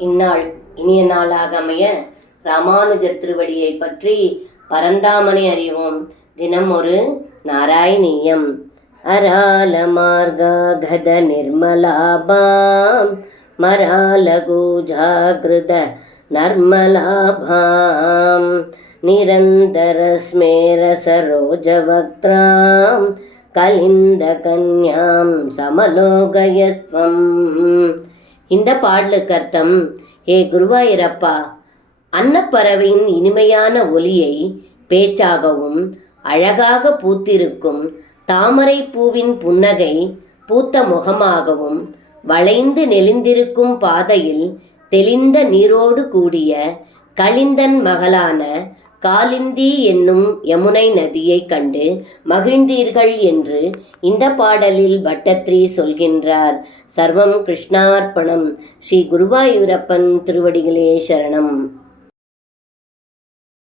இந்நாள் இனிய நாளாக அமைய ராமானுஜ திருவடியை பற்றி பரந்தாமனை அறிவோம். தினம் ஒரு நாராயணீயம். அரால மார்காகத நிர்மலாபாம் மராலகு ஜாகிருத நர்மலாபாம் நிரந்தர ஸ்மேர சரோஜவக்த்ராம் கலிந்த கன்யாம் சமலோகயஸ்வம். இந்த பாடலுக்கு அர்த்தம்: ஏ குருவாயூரப்பா, அன்னப்பறவையின் இனிமையான ஒலியை பேச்சாகவும் அழகாக பூத்திருக்கும் தாமரை பூவின் புன்னகை பூத்த முகமாகவும் வளைந்து நெளிந்திருக்கும் பாதையில் தெளிந்த நீரோடு கூடிய கலிந்தன் மகளான காலிந்தி என்னும் யமுனை நதியை கண்டு மகிழ்ந்தீர்கள் என்று இந்த பாடலில் பட்டத்ரி சொல்கின்றார். சர்வம் கிருஷ்ணார்ப்பணம். ஸ்ரீ குருவாயூரப்பன் திருவடிகளே சரணம்.